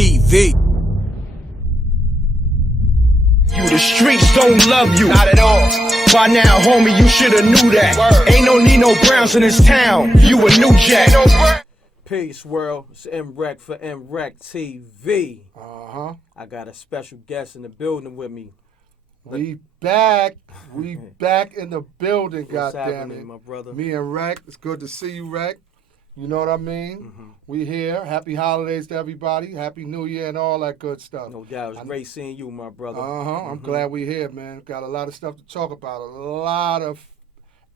MRecktv. You, the streets don't love you. Not at all. By now, homie, you shoulda knew that. Word. Ain't no Nino Browns in this town. You a new jack. Peace, world. It's M.Reck for MRecktv. I got a special guest in the building with me. We back. We back in the building, What's goddammit. happening, my brother? Me and Reck. It's good to see you, Reck. You know what I mean? We here. Happy holidays to everybody. Happy New Year and all that good stuff. No doubt. It's great seeing you, my brother. I'm glad we here, man. Got a lot of stuff to talk about. A lot of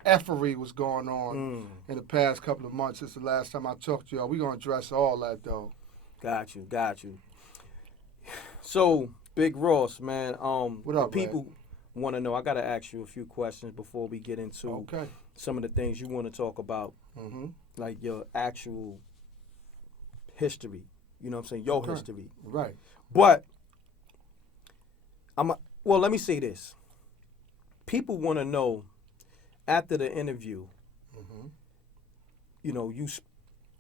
effery was going on in the past couple of months. Since the last time I talked to y'all. We're going to address all that, though. Got you. So, Big Ross, man. What up, people want to know. I got to ask you a few questions before we get into some of the things you want to talk about. Like your actual history. You know what I'm saying? Your history. Right. But, well, let me say this. People want to know, after the interview, you know, you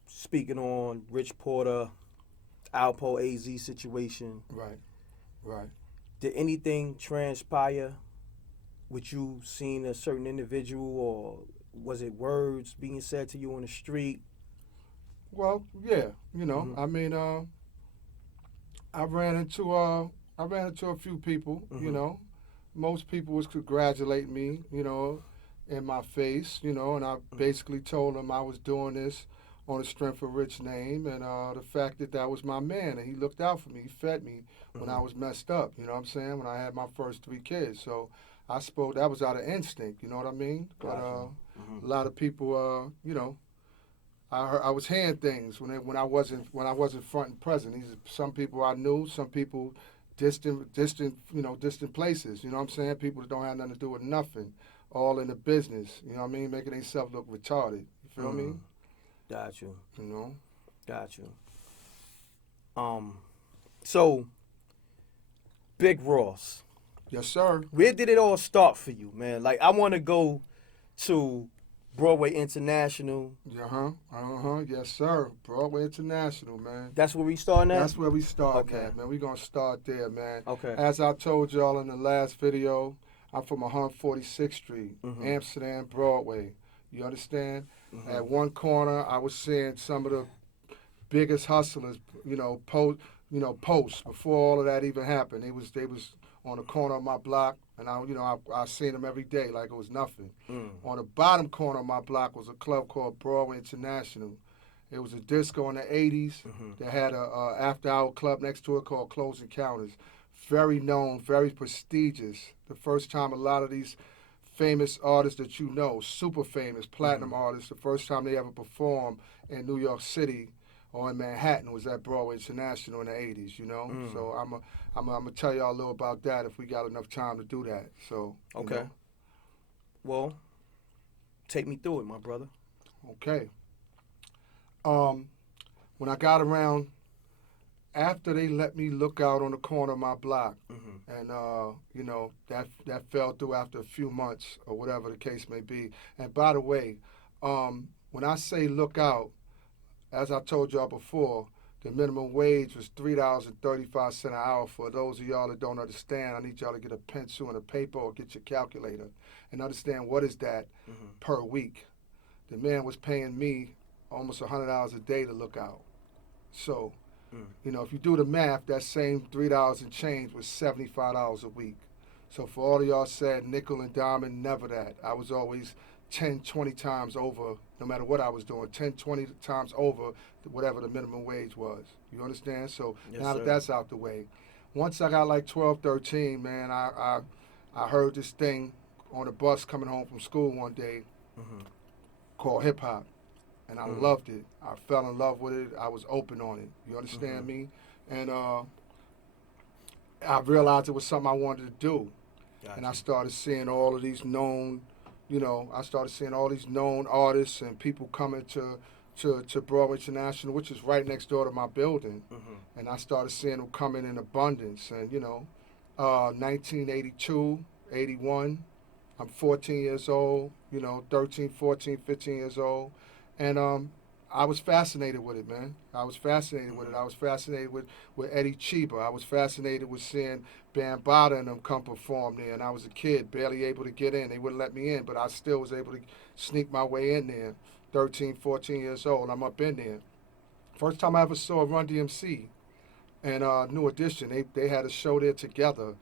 speaking on Rich Porter, Alpo AZ situation. Right. Did anything transpire with you seeing a certain individual, or was it words being said to you on the street? Well, yeah, you know, I mean, I ran into a few people, you know. Most people was congratulating me, you know, in my face, you know, and I basically told them I was doing this on the strength of Rich's name and the fact that was my man and he looked out for me, he fed me when I was messed up, you know what I'm saying, when I had my first 3 kids. So I suppose that was out of instinct, you know what I mean? But a lot of people, you know, I was hearing things when I wasn't front and present. Some people I knew, some people distant places. You know what I'm saying? People that don't have nothing to do with nothing, all in the business. You know what I mean? Making themselves look retarded. You feel me? Got you. You know? Got you. So, Big Ross. Yes, sir. Where did it all start for you, man? Like, I want to go to Broadway International. Yes, sir. Broadway International, man. That's where we starting at? That's where we start at, man. We're going to start there, man. Okay. As I told y'all in the last video, I'm from 146th Street, Amsterdam, Broadway. You understand? At one corner, I was seeing some of the biggest hustlers, post before all of that even happened. They was on the corner of my block, and I seen them every day like it was nothing. On the bottom corner of my block was a club called Broadway International. It was a disco in the 80s that had a after-hour club next to it called Close Encounters. Very known, very prestigious. The first time a lot of these famous artists that you know, super famous, platinum artists, the first time they ever performed in New York City or in Manhattan was at Broadway International in the 80s, you know? So I'm gonna tell y'all a little about that if we got enough time to do that. So okay. know. Well, take me through it, my brother. Okay. When I got around, after they let me look out on the corner of my block, and that fell through after a few months or whatever the case may be. And by the way, when I say look out, as I told y'all before, the minimum wage was $3.35 an hour. For those of y'all that don't understand, I need y'all to get a pencil and a paper or get your calculator and understand what is that per week. The man was paying me almost $100 a day to look out. So, you know, if you do the math, that same $3 and change was $75 a week. So for all of y'all said nickel and diamond, never that. I was always 10, 20 times over, no matter what I was doing, 10, 20 times over whatever the minimum wage was. You understand? So now that that's out the way, once I got like 12, 13, man, I heard this thing on the bus coming home from school one day called hip hop. And I loved it. I fell in love with it. I was open on it. You understand me? And I realized it was something I wanted to do. Gotcha. And I started seeing all of these known, artists and people coming to Broadway International, which is right next door to my building. And I started seeing them coming in abundance. And, 1982, 81, I'm 14 years old, 13, 14, 15 years old. And I was fascinated with it, man. I was fascinated with it. I was fascinated with Eddie Chiba. I was fascinated with seeing Bambaataa and them come perform there. And I was a kid, barely able to get in. They wouldn't let me in, but I still was able to sneak my way in there. 13, 14 years old, I'm up in there. First time I ever saw Run DMC and New Edition, they had a show there together.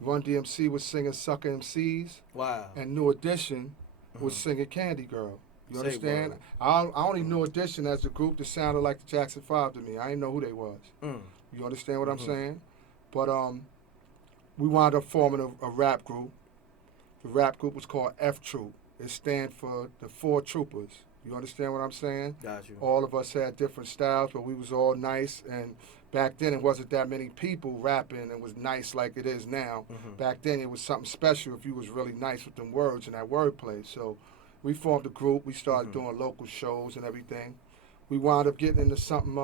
Run DMC was singing Sucker MCs. Wow. And New Edition was singing Candy Girl. You understand? I only knew Edition as a group that sounded like the Jackson 5 to me. I didn't know who they was. You understand what I'm saying? But we wound up forming a rap group. The rap group was called F Troop. It stands for the Four Troopers. You understand what I'm saying? Got you. All of us had different styles, but we was all nice. And back then, it wasn't that many people rapping and was nice like it is now. Back then, it was something special if you was really nice with them words and that wordplay. So we formed a group. We started doing local shows and everything. We wound up getting into something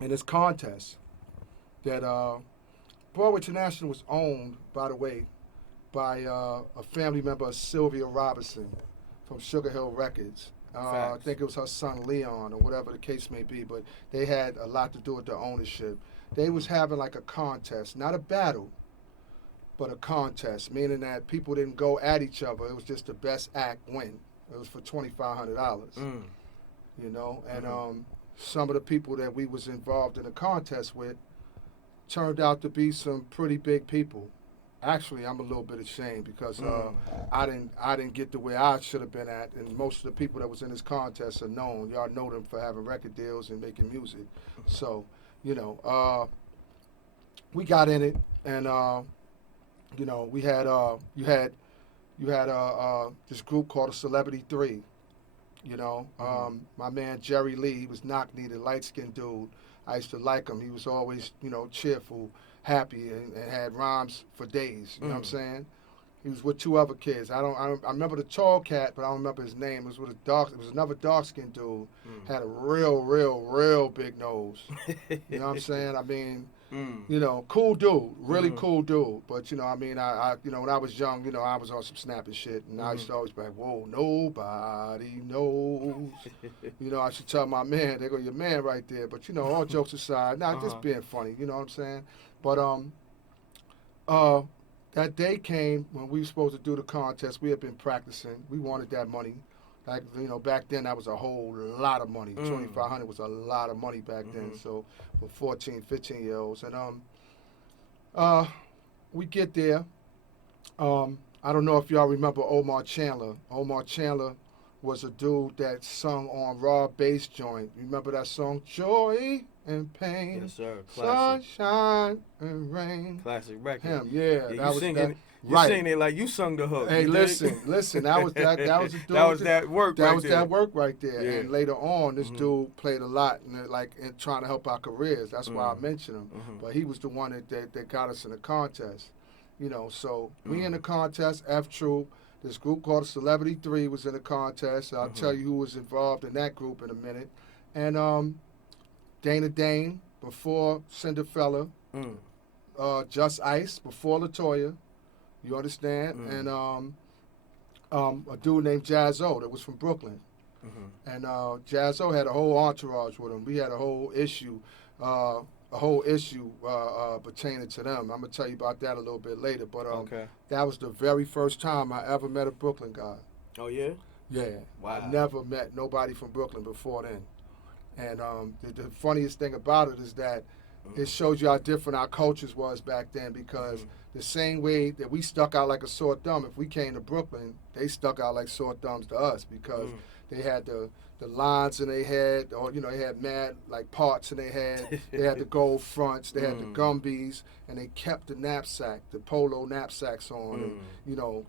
in this contest that Broadway International was owned, by the way, by a family member of Sylvia Robinson from Sugar Hill Records. I think it was her son Leon or whatever the case may be, but they had a lot to do with the ownership. They was having like a contest, not a battle, but a contest, meaning that people didn't go at each other. It was just the best act win. It was for $2,500, you know. And some of the people that we was involved in the contest with turned out to be some pretty big people. Actually, I'm a little bit ashamed because I didn't get to where I should have been at, and most of the people that was in this contest are known. Y'all know them for having record deals and making music. So, you know, we got in it, and you know, we had you had this group called a Celebrity 3. You know, my man Jerry Lee, he was knock-kneed, a light-skinned dude. I used to like him. He was always, you know, cheerful, happy, and had rhymes for days. You know what I'm saying? He was with two other kids. I remember the tall cat, but I don't remember his name. It was with it was another dark-skinned dude. Had a real big nose. You know what I'm saying? I mean, you know, cool dude, really cool dude. But, you know, I mean, I you know, when I was young, you know, I was on some snapping shit, and I used to always be like, whoa, nobody knows. You know, I should tell my man, there go your man right there. But, you know, all jokes aside, just being funny, you know what I'm saying? But that day came when we were supposed to do the contest. We had been practicing. We wanted that money. Like, you know, back then that was a whole lot of money. $2,500 was a lot of money back then. So for 14, 15-year-olds, and we get there. I don't know if y'all remember Omar Chandler. Omar Chandler was a dude that sung on Raw Bass Joint. Remember that song, Joy and Pain, yes, sir. Classic. Sunshine and Rain. Classic record. Him, You right. sing it like you sung the hook. Hey, listen, that was that was a dude. That was that work that right was there. that work right there. Yeah. And later on, this dude played a lot in trying to help our careers. That's why I mentioned him. But he was the one that got us in the contest. You know, so we in the contest, F Troop. This group called Celebrity 3 was in the contest. I'll tell you who was involved in that group in a minute. And Dana Dane before Cinderfella, Just Ice before LaToya. You understand? And a dude named Jazzo that was from Brooklyn. And Jazzo had a whole entourage with him. We had a whole issue pertaining to them. I'm gonna tell you about that a little bit later. But that was the very first time I ever met a Brooklyn guy. Oh yeah? Yeah. Wow. I never met nobody from Brooklyn before then. And the funniest thing about it is that it shows you how different our cultures was back then, because the same way that we stuck out like a sore thumb, if we came to Brooklyn, they stuck out like sore thumbs to us, because they had the lines in their head, or, you know, they had mad, like, parts in their head. They had the gold fronts, they had the Gumbies, and they kept the knapsack, the polo knapsacks on. And, you know,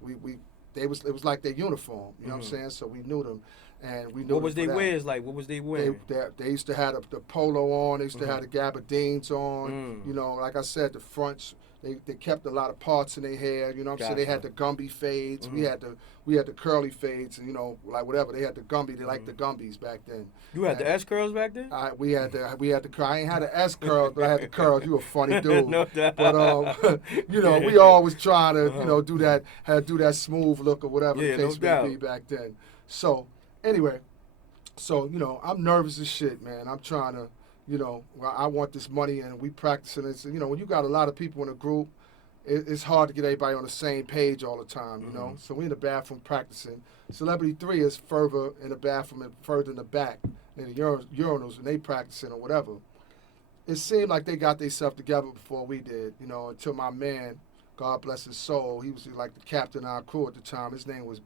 it was like their uniform, you know what I'm saying? So we knew them. And we knew what was they wears like? What was they wearing? They used to have the polo on. They used to have the gabardines on. You know, like I said, the fronts. They kept a lot of parts in their hair. You know what I'm saying? They had the Gumby fades. We had the curly fades. And, you know, like whatever. They had the Gumby. They liked the Gumbies back then. You had the S curls back then? We had the I ain't had the S curls, but I had the curls. You a funny dude. No doubt. But you know, we always trying to you know do that smooth look or whatever the case may be back then. So. Anyway, So, I'm nervous as shit, man. I'm trying to, I want this money and we practicing it. So, when you got a lot of people in a group, it's hard to get everybody on the same page all the time, you know? So we in the bathroom practicing. Celebrity 3 is further in the bathroom and further in the back in the urinals and they practicing or whatever. It seemed like they got themselves together before we did, until my man, God bless his soul, he was like the captain of our crew at the time. His name was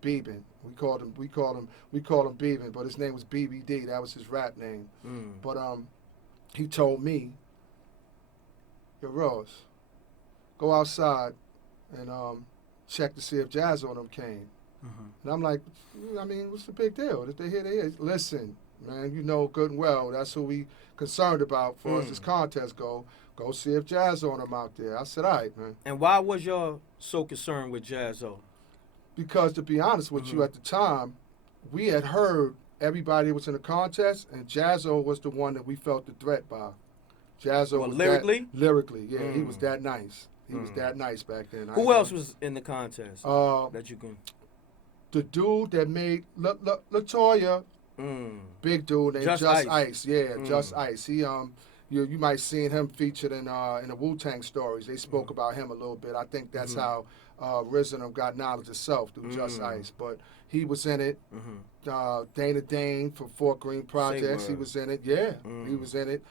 Beeben. We called him Beeben, but his name was BBD. That was his rap name. But he told me, yo, Rose, go outside and check to see if Jazz on them came. And I'm like, I mean, what's the big deal? If they here, they here. Listen, man, you know good and well, that's who we concerned about as far as this contest go. Go see if Jazz on them out there. I said, all right, man. And why was y'all so concerned with Jazzo? Because to be honest with you, at the time, we had heard everybody was in the contest, and Jazzo was the one that we felt the threat by. Jazzo was lyrically? Lyrically, yeah. He was that nice. He was that nice back then. Who else was in the contest that you can? The dude that made LaToya, big dude named Just Ice. Yeah, Just Ice. He you might seen him featured in the Wu-Tang stories. They spoke about him a little bit. I think that's how RZA got knowledge of self through Just Ice. But he was in it. Dana Dane from Fort Greene Projects. He was in it. Yeah, he was in it.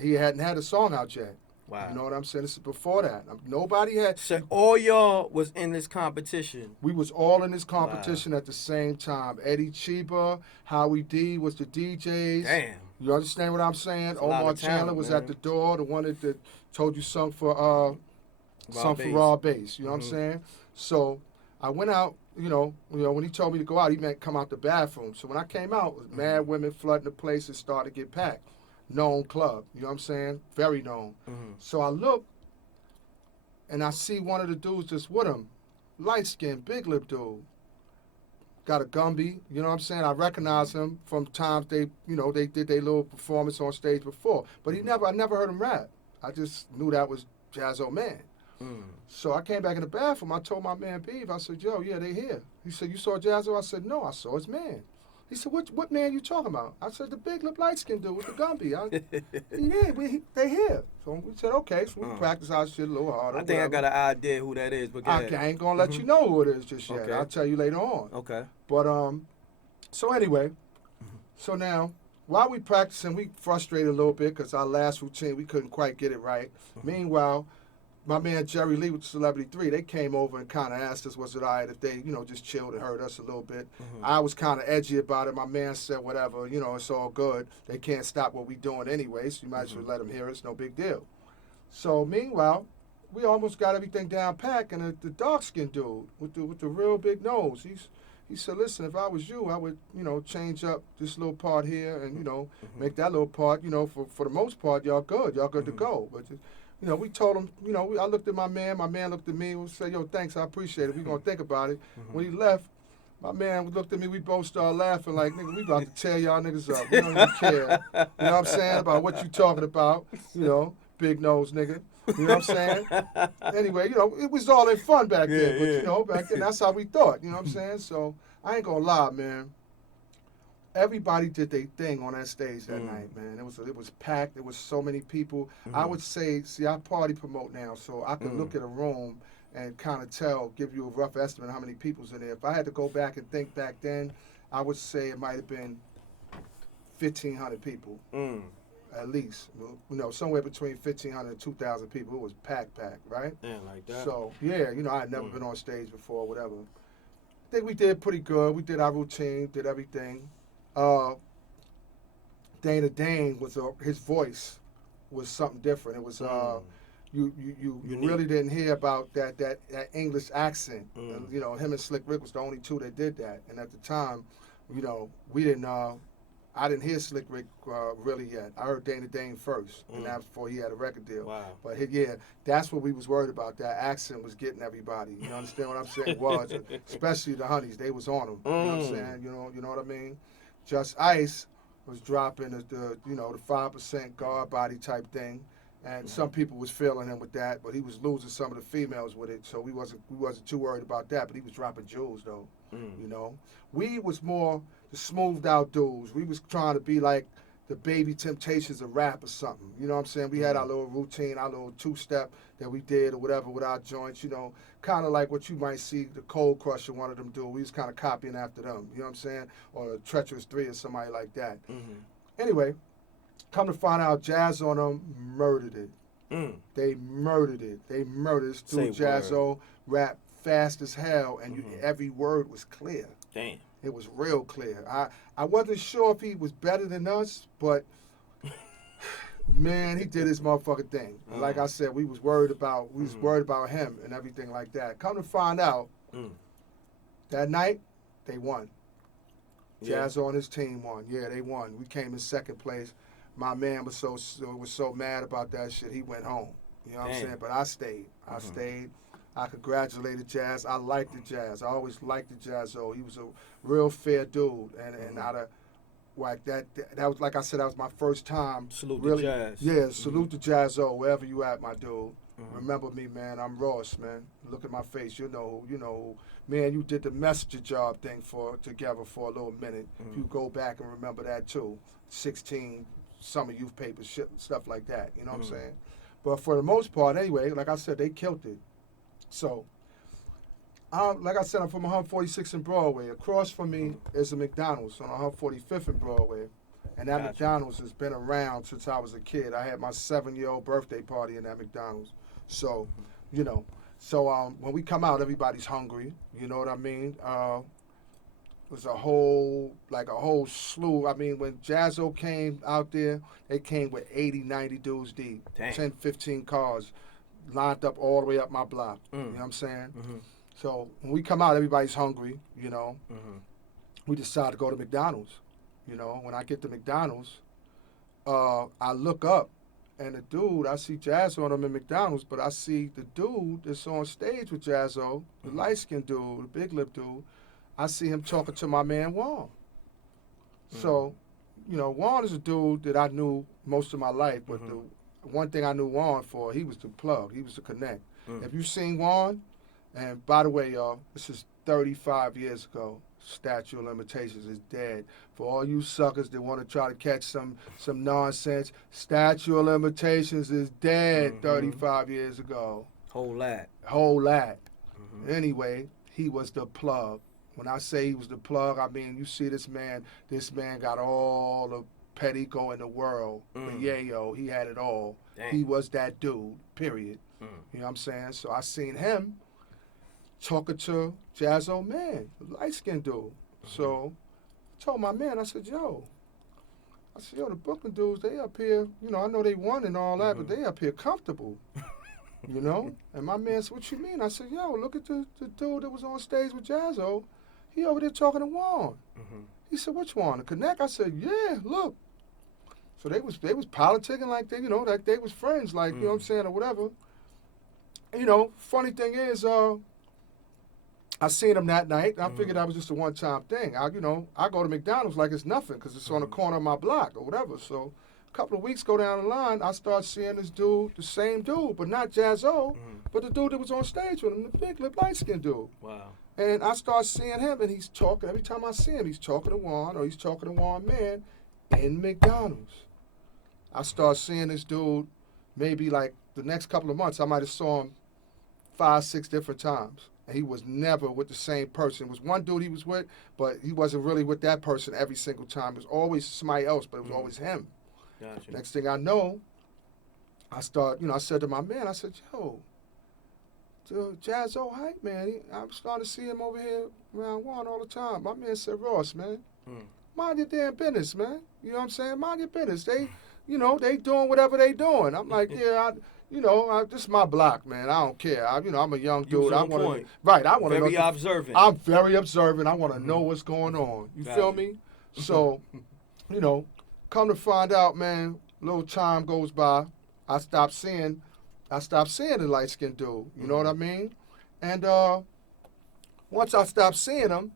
He hadn't had a song out yet. Wow. You know what I'm saying? This is before that. Nobody had. So all y'all was in this competition. We was all in this competition at the same time. Eddie Chiba, Howie D was the DJs. Damn. You understand what I'm saying? Omar Chandler was at the door, the one that told you sung for Raw Bass. You know what I'm saying? So I went out. When he told me to go out, he meant come out the bathroom. So when I came out, mad women flooding the place and started to get packed. Known club, you know what I'm saying? Very known. So I look, and I see one of the dudes that's with him, light-skinned, big lip dude. Got a Gumby, you know what I'm saying? I recognize him from times they did their little performance on stage before. But I never heard him rap. I just knew that was Jazzo Man. So I came back in the bathroom. I told my man Beav, I said, yo, yeah, they here. He said, you saw Jazzo? I said, no, I saw his man. He said, what man you talking about? I said, the big lip light skin dude with the Gumby. They here. So we said, okay, so we practice our shit a little harder. I think I got an idea who that is, but go ahead. I ain't gonna let you know who it is just yet. Okay. I'll tell you later on. Okay. But so anyway, so now while we practicing, we frustrated a little bit because our last routine we couldn't quite get it right. Meanwhile, my man Jerry Lee with Celebrity 3, they came over and kind of asked us, was it all right if they, just chilled and heard us a little bit. I was kind of edgy about it. My man said, whatever, it's all good. They can't stop what we doing anyway, so you might as well let them hear us, no big deal. So meanwhile, we almost got everything down packed, and the dark-skinned dude with the real big nose, he said, listen, if I was you, I would, change up this little part here and, make that little part, for the most part, y'all good to go. But we told him, I looked at my man looked at me, we said, yo, thanks, I appreciate it. We're going to think about it. When he left, my man looked at me, we both started laughing like, nigga, we about to tear y'all niggas up. We don't even care. You know what I'm saying? About what you talking about, big nose nigga. You know what I'm saying? Anyway, it was all in fun back then. But, back then, that's how we thought. You know what I'm saying? So, I ain't going to lie, man. Everybody did their thing on that stage that night, man. It was packed. There was so many people. I would say, I party promote now, so I could look at a room and kind of give you a rough estimate of how many people's in there. If I had to go back and think back then, I would say it might have been 1,500 people, at least. Somewhere between 1,500 and 2,000 people. It was packed, right? Yeah, like that. So, yeah, I had never been on stage before, whatever. I think we did pretty good. We did our routine, did everything. Dana Dane his voice was something different. It was you really didn't hear about that English accent. And, him and Slick Rick was the only two that did that. And at the time, we didn't. I didn't hear Slick Rick really yet. I heard Dana Dane first, and that was before he had a record deal. Wow. But that's what we was worried about. That accent was getting everybody. You understand what I'm saying? Was especially the honeys. They was on them. You know what I'm saying? You know what I mean? Just Ice was dropping the 5% guard body type thing, and some people was feeling him with that, but he was losing some of the females with it, so we wasn't too worried about that. But he was dropping jewels though. You know, we was more the smoothed out dudes. We was trying to be like the Baby Temptations of rap or something. You know what I'm saying? We had our little routine, our little two-step that we did or whatever with our joints, you know, kind of like what you might see the Cold Crusher, one of them do. We was kind of copying after them, you know what I'm saying? Or the Treacherous 3 or somebody like that. Anyway, come to find out, Jazz on them murdered it. They murdered it. They murdered it. Dude, Jazzo rap fast as hell, and every word was clear. Damn. It was real clear. I wasn't sure if he was better than us, but man, he did his motherfucking thing. Like I said, we was worried about him and everything like that. Come to find out, that night they won. Jazzo and his team won. Yeah, they won. We came in second place. My man was so mad about that shit. He went home. You know what I'm saying? But I stayed. I stayed. I congratulated Jazz. I liked the Jazz. I always liked the Jazzo. He was a real fair dude, and out of like that was, like I said, that was my first time. Salute really, the Jazz. Yeah, salute the Jazzo wherever you at, my dude. Remember me, man. I'm Ross, man. Look at my face. You know, man. You did the messenger job thing together for a little minute. If you go back and remember that too. 16 summer youth papers, shit, stuff like that. You know what I'm saying? But for the most part, anyway, like I said, they killed it. So, like I said, I'm from 146th and Broadway. Across from me is a McDonald's on 145th and Broadway. And that McDonald's has been around since I was a kid. I had my 7-year-old birthday party in that McDonald's. So, you know, when we come out, everybody's hungry. You know what I mean? It was a whole slew. I mean, when Jazzo came out there, they came with 80, 90 dudes deep. Damn. 10, 15 cars lined up all the way up my block. You know what I'm saying? So when we come out, everybody's hungry, you know. We decide to go to McDonald's. You know, when I get to McDonald's, I look up, and the dude, I see Jazzo on him in McDonald's, but I see the dude that's on stage with Jazzo, the light-skinned dude, the big lip dude, I see him talking to my man Juan. So, you know, Juan is a dude that I knew most of my life, but the one thing I knew Juan for, he was the plug, he was the connect. If you seen Juan, and by the way, y'all, this is 35 years ago. Statute of limitations is dead. For all you suckers that want to try to catch some nonsense, statute of limitations is dead 35 years ago. Whole lot. Anyway, he was the plug. When I say he was the plug, I mean, you see this man got all the Perico in the world. But yayo, he had it all. Damn. He was that dude, period. You know what I'm saying? So I seen him talking to Jazzo man, light-skinned dude. So I told my man, I said, the Brooklyn dudes, they up here, you know, I know they won and all that, but they up here comfortable. You know? And my man said, what you mean? I said, look at the dude that was on stage with Jazzo. He over there talking to Juan. He said, which Juan? The Connect? I said, yeah, look. So they was politicking like they, you know, like they was friends, like, you know what I'm saying, or whatever. You know, funny thing is, I seen him that night. I figured that was just a one-time thing. I go to McDonald's like it's nothing because it's on the corner of my block or whatever. So a couple of weeks go down the line, I start seeing this dude, the same dude, but not Jazzo, but the dude that was on stage with him, the big lip light-skinned dude. Wow. And I start seeing him, and he's talking. Every time I see him, he's talking to Juan, or he's talking to Juan man in McDonald's. I start seeing this dude maybe like the next couple of months. I might have saw him 5, 6 different times. And he was never with the same person. It was one dude he was with, but he wasn't really with that person every single time. It was always somebody else, but it was always him. Gotcha. Next thing I know, I said to my man, I said, Jazzo hype, man. I'm starting to see him over here around Juan all the time. My man said, Ross, man, mind your damn business, man. You know what I'm saying? Mind your business. They doing whatever they doing. I'm like, this is my block, man. I don't care. I'm a young dude. I want to. Right. I want to. Very observant. I'm very observant. I want to know what's going on. You feel me? So, come to find out, man. Little time goes by. I stopped seeing the light-skinned dude. You know what I mean? And once I stopped seeing him,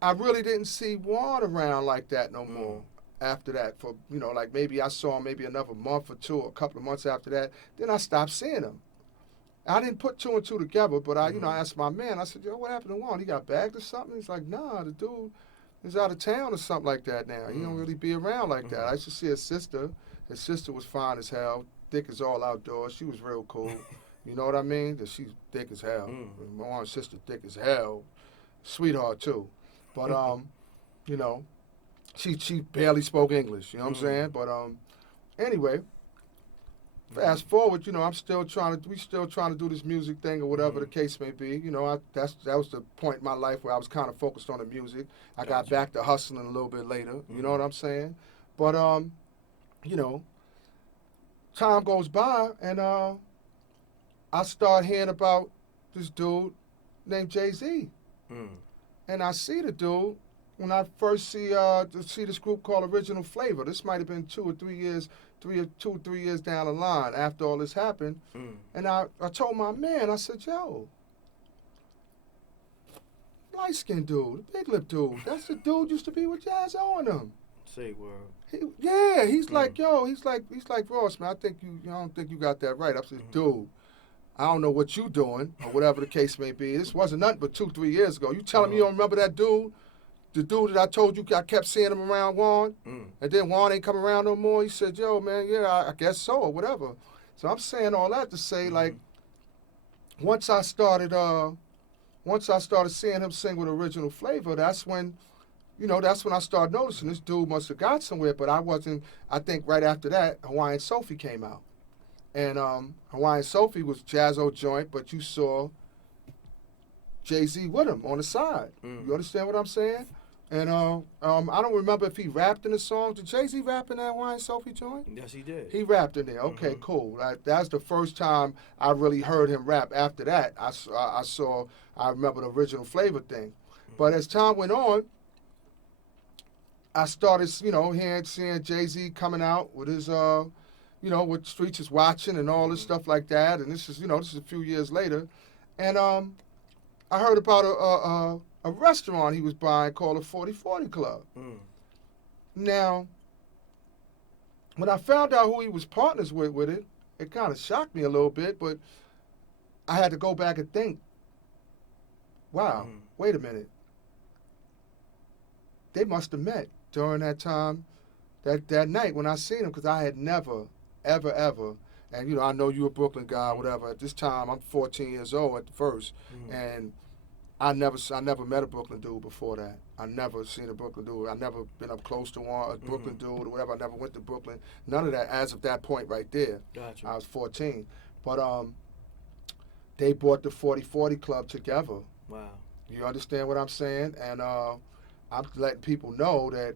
I really didn't see Juan around like that no more. After that, for like maybe I saw him maybe another month or two, or a couple of months after that. Then I stopped seeing him, I didn't put two and two together, but I asked my man. I said, yo, what happened to Juan? He got bagged or something? He's like, nah, the dude is out of town or something like that now. He don't really be around like that. I used to see his sister. His sister was fine as hell, thick as all outdoors. She was real cool. You know what I mean? That she's thick as hell. My own sister thick as hell. Sweetheart too. But you know, she barely spoke English, you know what I'm saying? But anyway, fast forward, you know, we still trying to do this music thing or whatever the case may be. You know, that was the point in my life where I was kind of focused on the music. I got back to hustling a little bit later, you know what I'm saying? But you know, time goes by and I start hearing about this dude named Jay-Z. And I see the dude when I first see this group called Original Flavor. This might have been 2 or 3 years down the line after all this happened. And I told my man, I said, yo, light-skinned dude, big lip dude, that's the dude used to be with Jaz-O and them. Say word. He's like, yo, he's like Ross, man, I don't think you got that right. I said, dude, I don't know what you doing or whatever the case may be. This wasn't nothing but 2-3 years ago. You telling me you don't remember that dude? The dude that I told you I kept seeing him around Juan, and then Juan ain't come around no more. He said, yo, man, yeah, I guess so or whatever. So I'm saying all that to say, like, once I started seeing him sing with Original Flavor, that's when I started noticing this dude must have got somewhere, but I wasn't. I think right after that, Hawaiian Sophie came out. And Hawaiian Sophie was Jaz-O joint, but you saw Jay-Z with him on the side. You understand what I'm saying? And I don't remember if he rapped in the song. Did Jay-Z rap in that Hawaiian Sophie joint? Yes, he did. He rapped in there. Okay, cool. That's the first time I really heard him rap. After that, I remember the Original Flavor thing. But as time went on, I started, seeing Jay-Z coming out with his, what Streets is watching and all this stuff like that. And this is a few years later. And I heard about a restaurant he was buying called the 4040 Club. Now, when I found out who he was partners with it, it kind of shocked me a little bit, but I had to go back and think, wow, wait a minute. They must have met during that time, that night when I seen him, because I had never, ever, and I know you're a Brooklyn guy, whatever. At this time, I'm 14 years old at the first, and I never met a Brooklyn dude before that. I never seen a Brooklyn dude. I never been up close to one, a Brooklyn dude or whatever. I never went to Brooklyn. None of that as of that point right there. Gotcha. I was 14. But they brought the 4040 Club together. Wow. You understand what I'm saying? And I'm letting people know that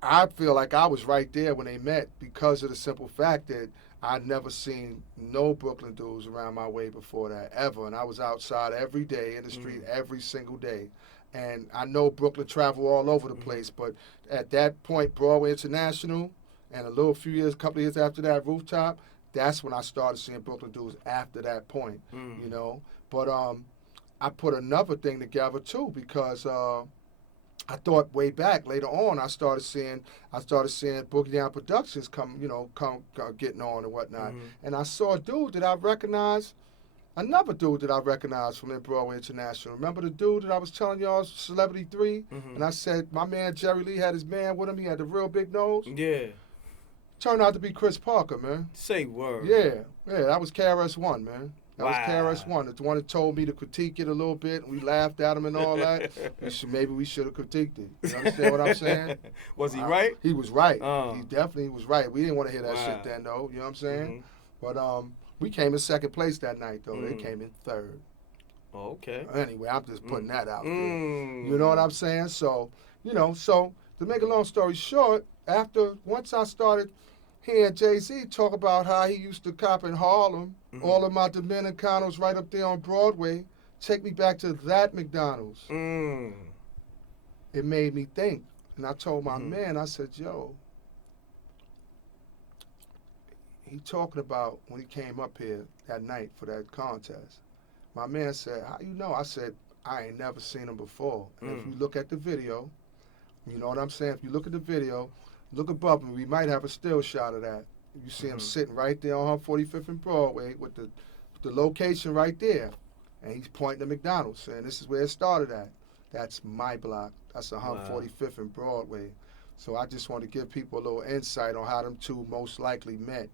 I feel like I was right there when they met because of the simple fact that I'd never seen no Brooklyn dudes around my way before that, ever. And I was outside every day in the street, every single day. And I know Brooklyn travel all over the place, but at that point, Broadway International, and a couple of years after that, Rooftop, that's when I started seeing Brooklyn dudes after that point, But I put another thing together, too, because I thought way back later on, I started seeing Boogie Down Productions come getting on and whatnot, and I saw another dude that I recognized from Broadway International. Remember the dude that I was telling y'all, Celebrity 3? And I said my man Jerry Lee had his man with him. He had the real big nose. Yeah. Turned out to be Chris Parker, man. Say word. Yeah, that was Krs-One, man. That was Wow. Krs-One. It's the one that told me to critique it a little bit, and we laughed at him and all that. Maybe we should have critiqued it. You understand what I'm saying? Was he right? He was right. Oh. He definitely was right. We didn't want to hear that Wow. shit then, though. You know what I'm saying? But we came in second place that night, though. They came in third. Oh, okay. Anyway, I'm just putting that out there. Mm. You know what I'm saying? So, so to make a long story short, once I started hearing Jay-Z talk about how he used to cop in Harlem, all of my Dominicanos right up there on Broadway, take me back to that McDonald's. It made me think. And I told my man, I said, yo, he talking about when he came up here that night for that contest. My man said, how you know? I said, I ain't never seen him before. And if you look at the video, you know what I'm saying? If you look at the video, look above him. We might have a still shot of that. You see him sitting right there on 45th and Broadway with the the location right there, and he's pointing to McDonald's, saying this is where it started at. That's my block. That's 145th and Broadway. So I just want to give people a little insight on how them two most likely met.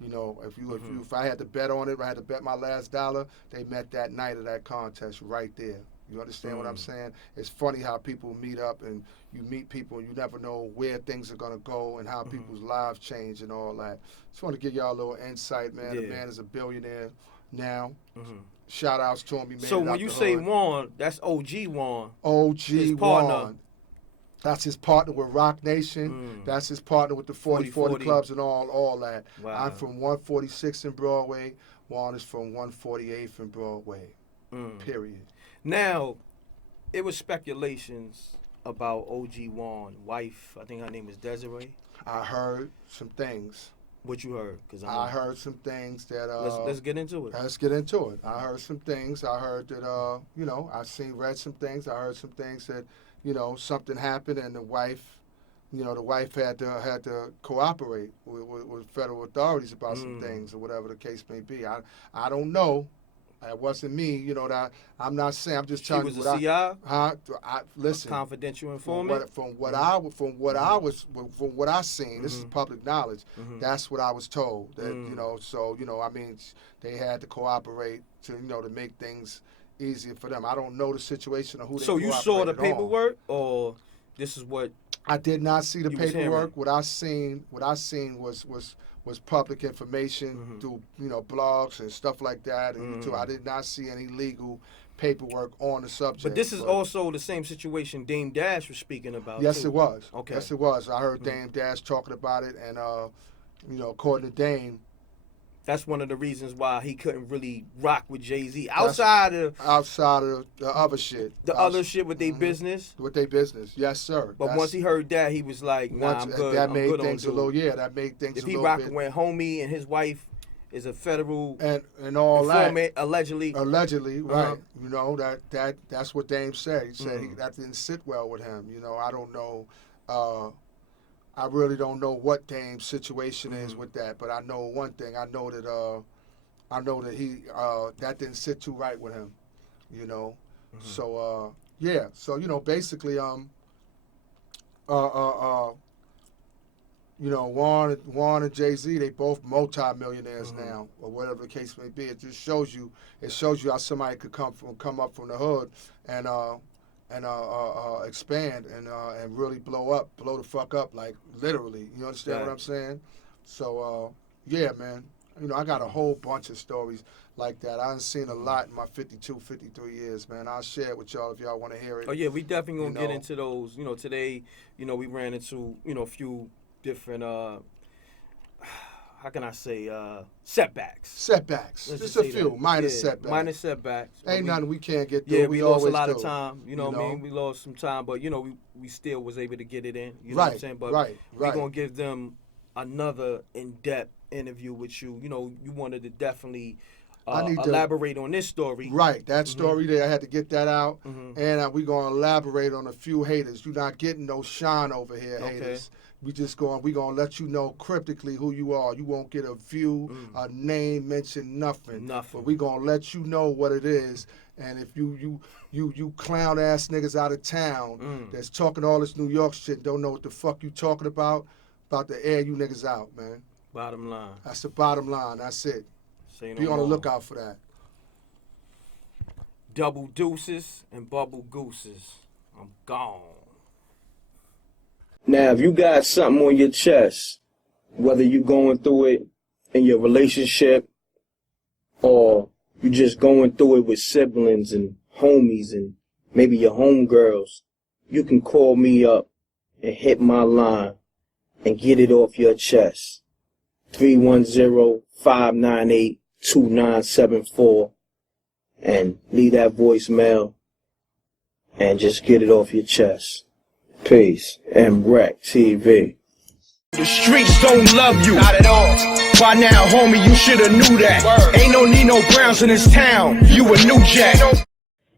You know, if I had to bet on it, if I had to bet my last dollar, they met that night of that contest right there. You understand what I'm saying? It's funny how people meet up and you meet people and you never know where things are going to go and how people's lives change and all that. Just want to give y'all a little insight, man. The man is a billionaire now. Shout outs to him. He made so it when out you the say hood. Juan, that's OG Juan. OG his partner. Juan. That's his partner with Rock Nation. That's his partner with the 40/40 clubs and all that. Wow. I'm from 146th and Broadway. Juan is from 148th and Broadway. Period. Now, it was speculations about OG Juan wife. I think her name is Desiree. I heard some things. What you heard? Cause I heard some things that let's get into it. Let's get into it. I heard some things. I heard that you know, read some things. I heard some things that, you know, something happened and the wife, you know, the wife had to cooperate with federal authorities about some things or whatever the case may be. I don't know. It wasn't me, you know. That I'm not saying. I'm just telling you what listen. Confidential informant. From what I seen, this is public knowledge. That's what I was told. That you know, so you know, I mean, they had to cooperate to to make things easier for them. I don't know the situation or who they. So you saw the paperwork, on. or this is what? I did not see the paperwork. What I seen was public information through blogs and stuff like that. And I did not see any legal paperwork on the subject. But this is also the same situation Dame Dash was speaking about. Yes, too. It was. Okay. Yes, it was. I heard Dame Dash talking about it, and according to Dame, that's one of the reasons why he couldn't really rock with Jay-Z outside of the other shit. Other shit with their business. With their business, yes, sir. But once he heard that, he was like, "Nah, I'm good. That I'm made good things on a little. Yeah, that made things. If a he little rocking bit. with homie and his wife is a federal and all informant, that allegedly, right? You know that's what Dame said. He said that didn't sit well with him. You know, I don't know. I really don't know what Dame's situation is with that, but I know one thing. I know that he that didn't sit too right with him, you know. So yeah, so basically Juan and Jay-Z, they both multi-millionaires now, or whatever the case may be. It just shows you how somebody could come up from the hood and expand and really blow the fuck up, like literally. You understand what I'm saying? So yeah, man. I got a whole bunch of stories like that. I've seen a lot in my 53 years, man. I'll share it with y'all if y'all want to hear it. Oh, yeah, we definitely going to get into those. Today, we ran into, a few different, how can I say, setbacks. Setbacks. Just a few. Minor setbacks. Minor setbacks. Ain't nothing we can't get through. Yeah, we lost a lot do. of time. You know what I mean? We lost some time, but, we still was able to get it in. You know right, what I'm saying? But we're going to give them another in-depth interview with you. You wanted to definitely elaborate on this story. Right, that story there, I had to get that out. And we're going to elaborate on a few haters. You're not getting no shine over here, haters. We're going to let you know cryptically who you are. You won't get a view, a name, mention, nothing. But we're going to let you know what it is. And if you clown ass niggas out of town that's talking all this New York shit, don't know what the fuck you talking about to air you niggas out, man. Bottom line. That's the bottom line. That's it. Be on the lookout for that. Double deuces and bubble gooses. I'm gone. Now, if you got something on your chest, whether you're going through it in your relationship or you just going through it with siblings and homies and maybe your homegirls, you can call me up and hit my line and get it off your chest. 310-598-2974 and leave that voicemail and just get it off your chest. Peace. MRecktv. The streets don't love you. Not at all. By now, homie, you shoulda knew that. Ain't no Nino Browns in this town. You a new jack.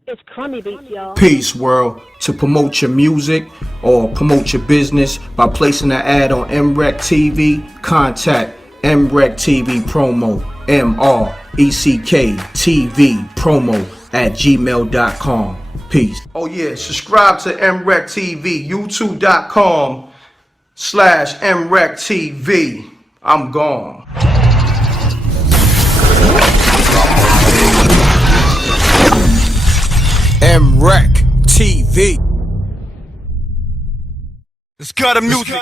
It's Crummy Beats, y'all. Peace, world. To promote your music or promote your business by placing an ad on MRecktv, contact MRecktv Promo. mrecktvpromo@gmail.com. Peace. Oh yeah, subscribe to MRecktv, youtube.com/MRecktv. I'm gone. MRecktv. Let's cut the music.